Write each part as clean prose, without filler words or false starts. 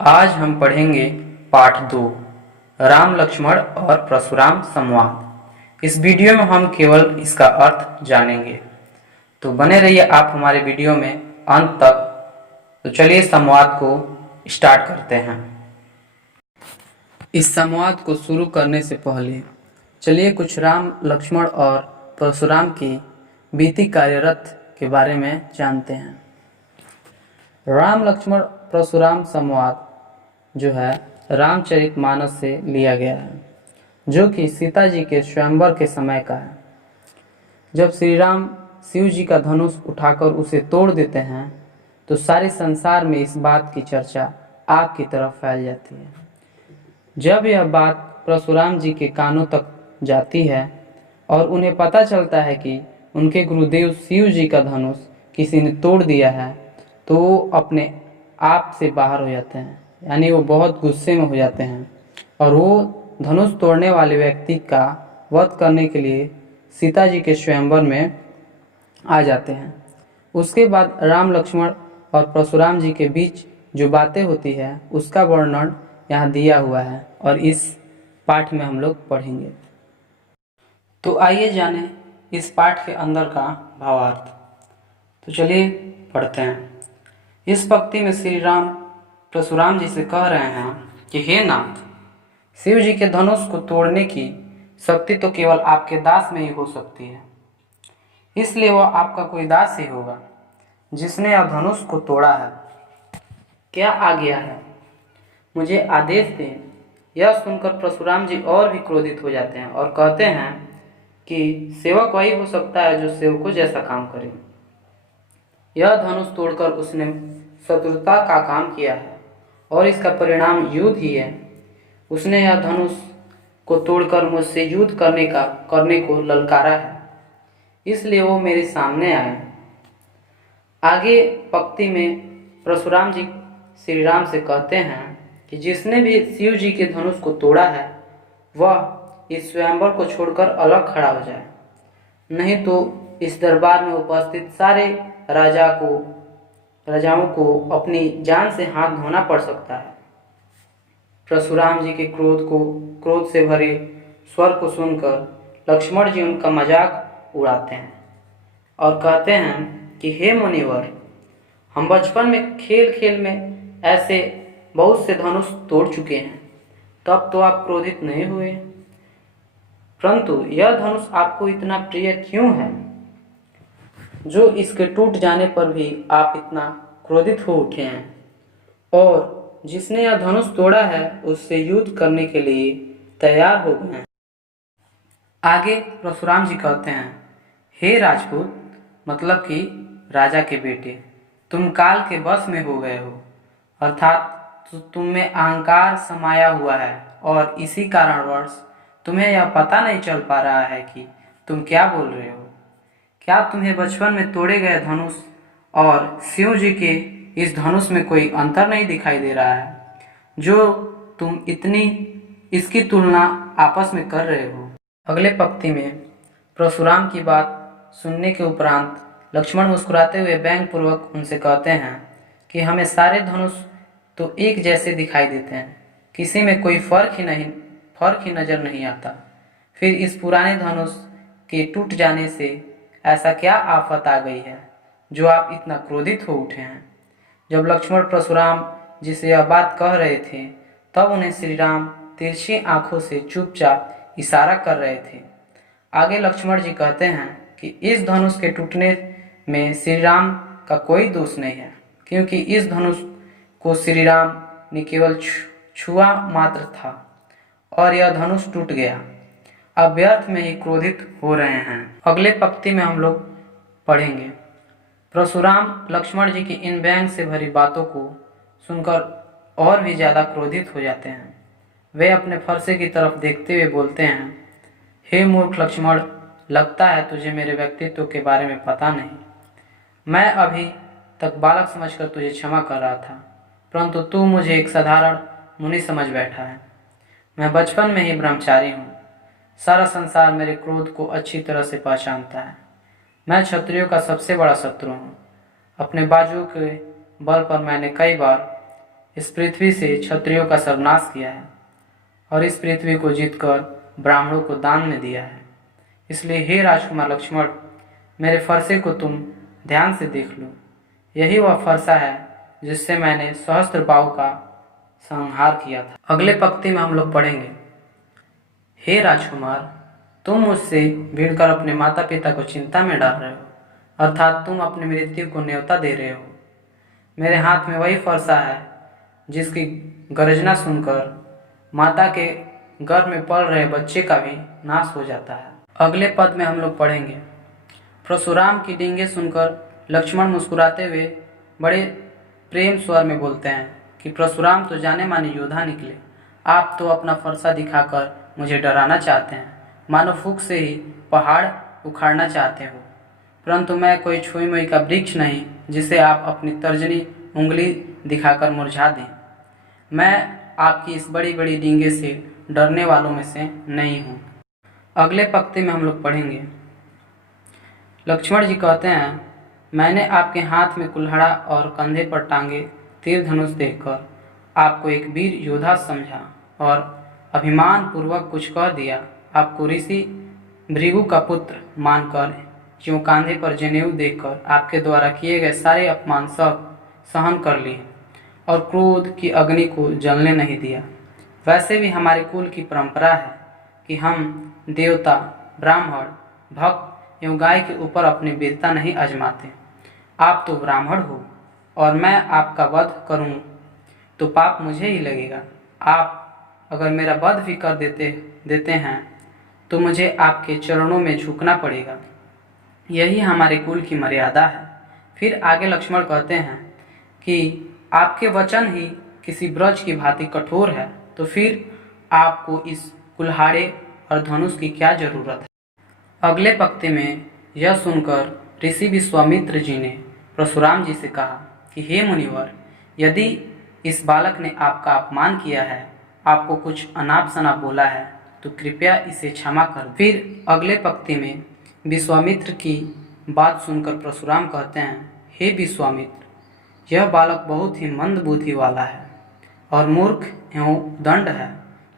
आज हम पढ़ेंगे पाठ 2 राम लक्ष्मण और परशुराम संवाद। इस वीडियो में हम केवल इसका अर्थ जानेंगे, तो बने रहिए आप हमारे वीडियो में अंत तक। तो चलिए संवाद को स्टार्ट करते हैं। इस संवाद को शुरू करने से पहले चलिए कुछ राम लक्ष्मण और परशुराम की बीती कार्यरत के बारे में जानते हैं। राम लक्ष्मण परशुराम संवाद जो है रामचरितमानस से लिया गया है, जो कि सीता जी के स्वयंवर के समय का है। जब श्री राम शिव जी का धनुष उठाकर उसे तोड़ देते हैं तो सारे संसार में इस बात की चर्चा आग की तरह फैल जाती है। जब यह बात परशुराम जी के कानों तक जाती है और उन्हें पता चलता है कि उनके गुरुदेव शिव जी का धनुष किसी ने तोड़ दिया है, तो वो अपने आप से बाहर हो जाते हैं, यानी वो बहुत गुस्से में हो जाते हैं और वो धनुष तोड़ने वाले व्यक्ति का वध करने के लिए सीता जी के स्वयंवर में आ जाते हैं। उसके बाद राम लक्ष्मण और परशुराम जी के बीच जो बातें होती है उसका वर्णन यहाँ दिया हुआ है और इस पाठ में हम लोग पढ़ेंगे। तो आइए जाने इस पाठ के अंदर का भावार्थ। तो चलिए पढ़ते हैं। इस पंक्ति में श्री राम परशुराम जी से कह रहे हैं कि हे नाथ, शिव जी के धनुष को तोड़ने की शक्ति तो केवल आपके दास में ही हो सकती है, इसलिए वह आपका कोई दास ही होगा जिसने यह धनुष को तोड़ा है। क्या आज्ञा है, मुझे आदेश दें। यह सुनकर परशुराम जी और भी क्रोधित हो जाते हैं और कहते हैं कि सेवक वही हो सकता है जो सेवकों जैसा काम करे। यह धनुष तोड़कर उसने शत्रुता का काम किया है और इसका परिणाम युद्ध ही है। उसने यह धनुष को तोड़कर मुझसे युद्ध करने को ललकारा है, इसलिए वो मेरे सामने आए। आगे पंक्ति में परशुराम जी श्री राम से कहते हैं कि जिसने भी शिव जी के धनुष को तोड़ा है वह इस स्वयंवर को छोड़कर अलग खड़ा हो जाए, नहीं तो इस दरबार में उपस्थित सारे राजाओं को अपनी जान से हाथ धोना पड़ सकता है। परशुराम जी के क्रोध से भरे स्वर को सुनकर लक्ष्मण जी उनका मजाक उड़ाते हैं और कहते हैं कि हे मुनिवर, हम बचपन में खेल खेल में ऐसे बहुत से धनुष तोड़ चुके हैं, तब तो आप क्रोधित नहीं हुए, परंतु यह धनुष आपको इतना प्रिय क्यों है जो इसके टूट जाने पर भी आप इतना क्रोधित हो उठे हैं और जिसने यह धनुष तोड़ा है उससे युद्ध करने के लिए तैयार हो गए हैं। आगे परशुराम जी कहते हैं, हे राजपूत, मतलब कि राजा के बेटे, तुम काल के बस में हो गए हो, अर्थात तुम में अहंकार समाया हुआ है और इसी कारणवश तुम्हें यह पता नहीं चल पा रहा है कि तुम क्या बोल रहे हो। क्या तुम्हें बचपन में तोड़े गए धनुष और शिव जी के इस धनुष में कोई अंतर नहीं दिखाई दे रहा है, जो तुम इतनी इसकी तुलना आपस में कर रहे हो। अगले पंक्ति में परशुराम की बात सुनने के उपरांत लक्ष्मण मुस्कुराते हुए व्यंग्यपूर्वक उनसे कहते हैं कि हमें सारे धनुष तो एक जैसे दिखाई देते हैं, किसी में कोई फर्क ही नजर नहीं आता। फिर इस पुराने धनुष के टूट जाने से ऐसा क्या आफत आ गई है जो आप इतना क्रोधित हो उठे हैं। जब लक्ष्मण परशुराम जी से यह बात कह रहे थे तब उन्हें श्री राम तिरछी आंखों से चुपचाप इशारा कर रहे थे। आगे लक्ष्मण जी कहते हैं कि इस धनुष के टूटने में श्री राम का कोई दोष नहीं है, क्योंकि इस धनुष को श्री राम ने केवल छुआ मात्र था और यह धनुष टूट गया। अब व्यर्थ में ही क्रोधित हो रहे हैं। अगले पंक्ति में हम लोग पढ़ेंगे। परशुराम लक्ष्मण जी की इन व्यंग से भरी बातों को सुनकर और भी ज़्यादा क्रोधित हो जाते हैं। वे अपने फरसे की तरफ देखते हुए बोलते हैं, हे मूर्ख लक्ष्मण, लगता है तुझे मेरे व्यक्तित्व के बारे में पता नहीं। मैं अभी तक बालक समझकर तुझे क्षमा कर रहा था, परंतु तू मुझे एक साधारण मुनि समझ बैठा है। मैं बचपन में ही ब्रह्मचारी हूँ। सारा संसार मेरे क्रोध को अच्छी तरह से पहचानता है। मैं क्षत्रियों का सबसे बड़ा शत्रु हूँ। अपने बाजुओं के बल पर मैंने कई बार इस पृथ्वी से क्षत्रियों का सर्वनाश किया है और इस पृथ्वी को जीतकर ब्राह्मणों को दान में दिया है। इसलिए हे राजकुमार लक्ष्मण, मेरे फरसे को तुम ध्यान से देख लो। यही वह फरसा है जिससे मैंने सहस्त्र बाहु का संहार किया था। अगले पंक्ति में हम लोग पढ़ेंगे, हे राजकुमार, तुम मुझसे भिड़कर अपने माता पिता को चिंता में डाल रहे हो, अर्थात तुम अपनी मृत्यु को न्योता दे रहे हो। मेरे हाथ में वही फरसा है जिसकी गर्जना सुनकर माता के गर्भ में पल रहे बच्चे का भी नाश हो जाता है। अगले पद में हम लोग पढ़ेंगे, परशुराम की डींगे सुनकर लक्ष्मण मुस्कुराते हुए बड़े प्रेम स्वर में बोलते हैं कि परशुराम तो जाने माने योद्धा निकले। आप तो अपना फरसा दिखाकर मुझे डराना चाहते हैं, मानो फूंक से ही पहाड़ उखाड़ना चाहते हो। परंतु मैं कोई छुई मुई का वृक्ष नहीं जिसे आप अपनी तर्जनी उंगली दिखाकर मुरझा दें। मैं आपकी इस बड़ी बड़ी डींगे से डरने वालों में से नहीं हूँ। अगले पंक्ति में हम लोग पढ़ेंगे, लक्ष्मण जी कहते हैं, मैंने आपके हाथ में कुल्हाड़ा और कंधे पर टांगे तीर धनुष देखकर आपको एक वीर योद्धा समझा और अभिमान पूर्वक कुछ कह दिया। आपको ऋषि भृगु का पुत्र मानकर ज्यों कांधे पर जनेऊ देखकर आपके द्वारा किए गए सारे अपमान सब सहन कर लिए और क्रोध की अग्नि को जलने नहीं दिया। वैसे भी हमारे कुल की परंपरा है कि हम देवता, ब्राह्मण, भक्त एवं गाय के ऊपर अपनी वीरता नहीं आजमाते। आप तो ब्राह्मण हो और मैं आपका वध करूं तो पाप मुझे ही लगेगा। आप अगर मेरा वध भी कर देते हैं तो मुझे आपके चरणों में झुकना पड़ेगा। यही हमारे कुल की मर्यादा है। फिर आगे लक्ष्मण कहते हैं कि आपके वचन ही किसी ब्रज की भांति कठोर है, तो फिर आपको इस कुल्हाड़े और धनुष की क्या जरूरत है। अगले पंक्ति में यह सुनकर ऋषि विश्वामित्र जी ने परशुराम जी से कहा कि हे मुनिवर, यदि इस बालक ने आपका अपमान किया है, आपको कुछ अनाप शनाप बोला है, तो कृपया इसे क्षमा कर। फिर अगले पंक्ति में विश्वामित्र की बात सुनकर परशुराम कहते हैं, हे विश्वामित्र, यह बालक बहुत ही मंद बुद्धि वाला है और मूर्ख एवं दंड है,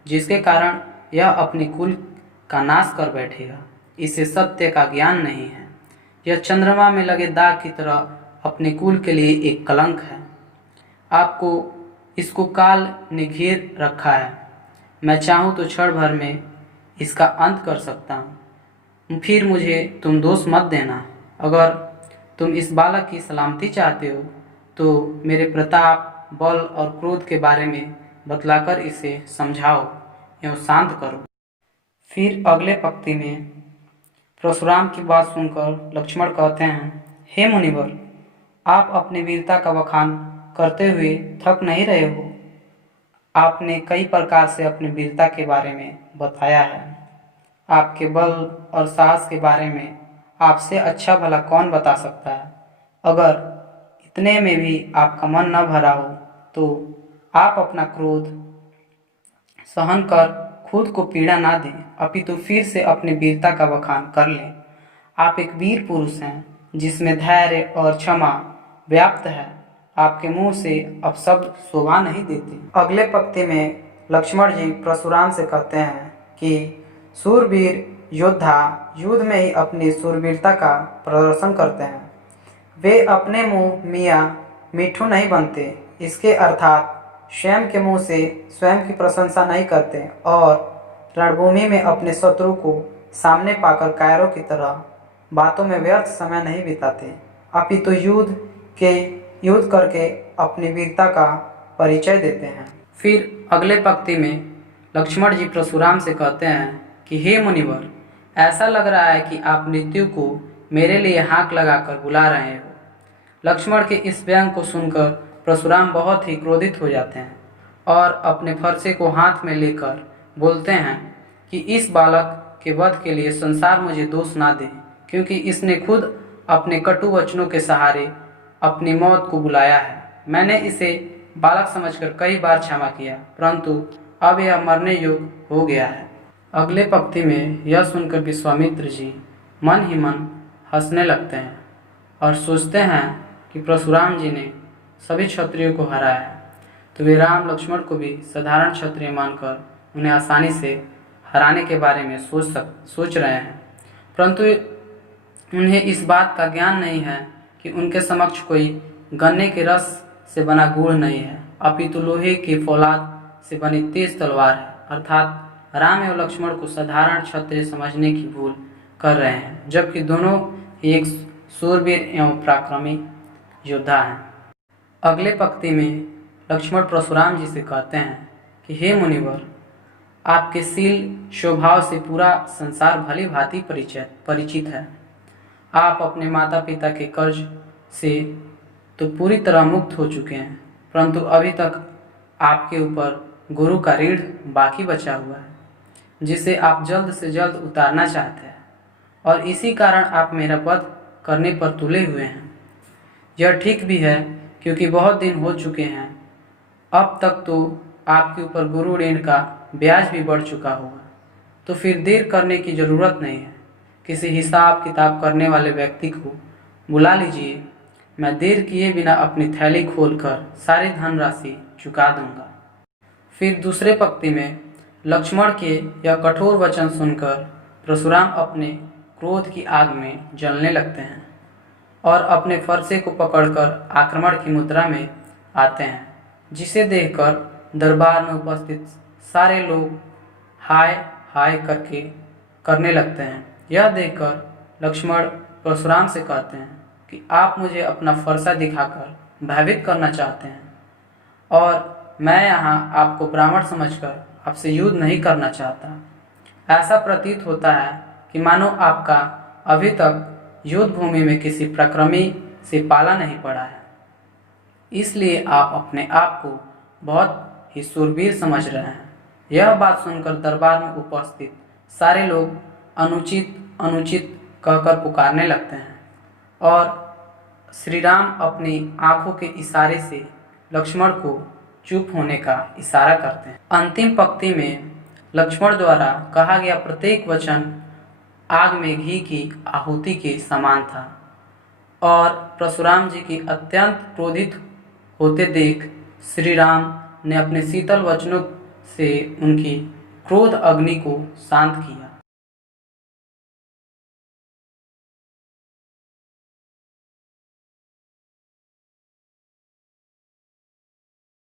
जिसके कारण यह अपने कुल का नाश कर बैठेगा। इसे सत्य का ज्ञान नहीं है। यह चंद्रमा में लगे दाग की तरह अपने कुल के लिए एक कलंक है। आपको इसको काल ने घेर रखा है। मैं चाहूँ तो क्षण भर में इसका अंत कर सकता हूँ। फिर मुझे तुम दोष मत देना। अगर तुम इस बालक की सलामती चाहते हो तो मेरे प्रताप, बल और क्रोध के बारे में बतलाकर इसे समझाओ एवं शांत करो। फिर अगले पंक्ति में परशुराम की बात सुनकर लक्ष्मण कहते हैं, हे मुनिवर, आप अपनी वीरता का बखान करते हुए थक नहीं रहे हो। आपने कई प्रकार से अपनी वीरता के बारे में बताया है। आपके बल और साहस के बारे में आपसे अच्छा भला कौन बता सकता है। अगर इतने में भी आपका मन न भरा हो तो आप अपना क्रोध सहन कर खुद को पीड़ा ना दें, अपितु फिर से अपनी वीरता का बखान कर लें। आप एक वीर पुरुष हैं जिसमें धैर्य और क्षमा व्याप्त है। आपके मुंह से अब शब्द शोभा नहीं देते। अगले पंक्ति में लक्ष्मण जी परशुराम से कहते हैं कि शूरवीर योद्धा युद्ध में ही अपनी शूरवीरता का प्रदर्शन करते हैं। वे अपने मुंह मियाँ मिठू नहीं बनते, इसके अर्थात स्वयं के मुंह से स्वयं की प्रशंसा नहीं करते और रणभूमि में अपने शत्रु को सामने पाकर कायरों की तरह बातों में व्यर्थ समय नहीं बिताते, अपितु युद्ध करके अपनी वीरता का परिचय देते हैं। फिर अगले पंक्ति में लक्ष्मण जी परशुराम से कहते हैं कि हे मुनिवर, ऐसा लग रहा है कि आप मृत्यु को मेरे लिए हाँक लगाकर बुला रहे हो। लक्ष्मण के इस व्यंग को सुनकर परशुराम बहुत ही क्रोधित हो जाते हैं और अपने फरसे को हाथ में लेकर बोलते हैं कि इस बालक के वध के लिए संसार मुझे दोष ना दे, क्योंकि इसने खुद अपने कटु वचनों के सहारे अपनी मौत को बुलाया है। मैंने इसे बालक समझकर कई बार क्षमा किया, परंतु अब यह मरने योग्य हो गया है। अगले पंक्ति में यह सुनकर विश्वामित्र जी मन ही मन हंसने लगते हैं और सोचते हैं कि परशुराम जी ने सभी क्षत्रियों को हराया है, तो वे राम लक्ष्मण को भी साधारण क्षत्रिय मानकर उन्हें आसानी से हराने के बारे में सोच रहे हैं, परंतु उन्हें इस बात का ज्ञान नहीं है कि उनके समक्ष कोई गन्ने के रस से बना गुड़ नहीं है, अपितु लोहे के फौलाद से बनी तेज तलवार है। अर्थात राम एवं लक्ष्मण को साधारण क्षत्रिय समझने की भूल कर रहे हैं, जबकि दोनों ही एक शूरवीर एवं पराक्रमी योद्धा हैं। अगले पंक्ति में लक्ष्मण परशुराम जी से कहते हैं कि हे मुनिवर, आपके शील स्वभाव से पूरा संसार भली भांति परिचित है। आप अपने माता पिता के कर्ज से तो पूरी तरह मुक्त हो चुके हैं, परंतु अभी तक आपके ऊपर गुरु का ऋण बाकी बचा हुआ है, जिसे आप जल्द से जल्द उतारना चाहते हैं, और इसी कारण आप मेरा वध करने पर तुले हुए हैं। यह ठीक भी है, क्योंकि बहुत दिन हो चुके हैं। अब तक तो आपके ऊपर गुरु ऋण का ब्याज भी बढ़ चुका होगा, तो फिर देर करने की ज़रूरत नहीं है। किसी हिसाब किताब करने वाले व्यक्ति को बुला लीजिए, मैं देर किए बिना अपनी थैली खोलकर सारी धनराशि चुका दूंगा। फिर दूसरे पंक्ति में लक्ष्मण के यह कठोर वचन सुनकर परशुराम अपने क्रोध की आग में जलने लगते हैं और अपने फरसे को पकड़कर आक्रमण की मुद्रा में आते हैं, जिसे देखकर दरबार में उपस्थित सारे लोग हाय हाय करने लगते हैं। यह देखकर लक्ष्मण परशुराम से कहते हैं कि आप मुझे अपना फरसा दिखाकर भयभीत करना चाहते हैं, और मैं यहाँ आपको ब्राह्मण समझकर आपसे युद्ध नहीं करना चाहता। ऐसा प्रतीत होता है कि मानो आपका अभी तक युद्ध भूमि में किसी पराक्रमी से पाला नहीं पड़ा है, इसलिए आप अपने आप को बहुत ही शूरवीर समझ रहे हैं। यह बात सुनकर दरबार में उपस्थित सारे लोग अनुचित अनुचित कहकर पुकारने लगते हैं, और श्री राम अपनी आंखों के इशारे से लक्ष्मण को चुप होने का इशारा करते हैं। अंतिम पंक्ति में लक्ष्मण द्वारा कहा गया प्रत्येक वचन आग में घी की आहुति के समान था, और परशुराम जी की अत्यंत क्रोधित होते देख श्री राम ने अपने शीतल वचनों से उनकी क्रोध अग्नि को शांत किया।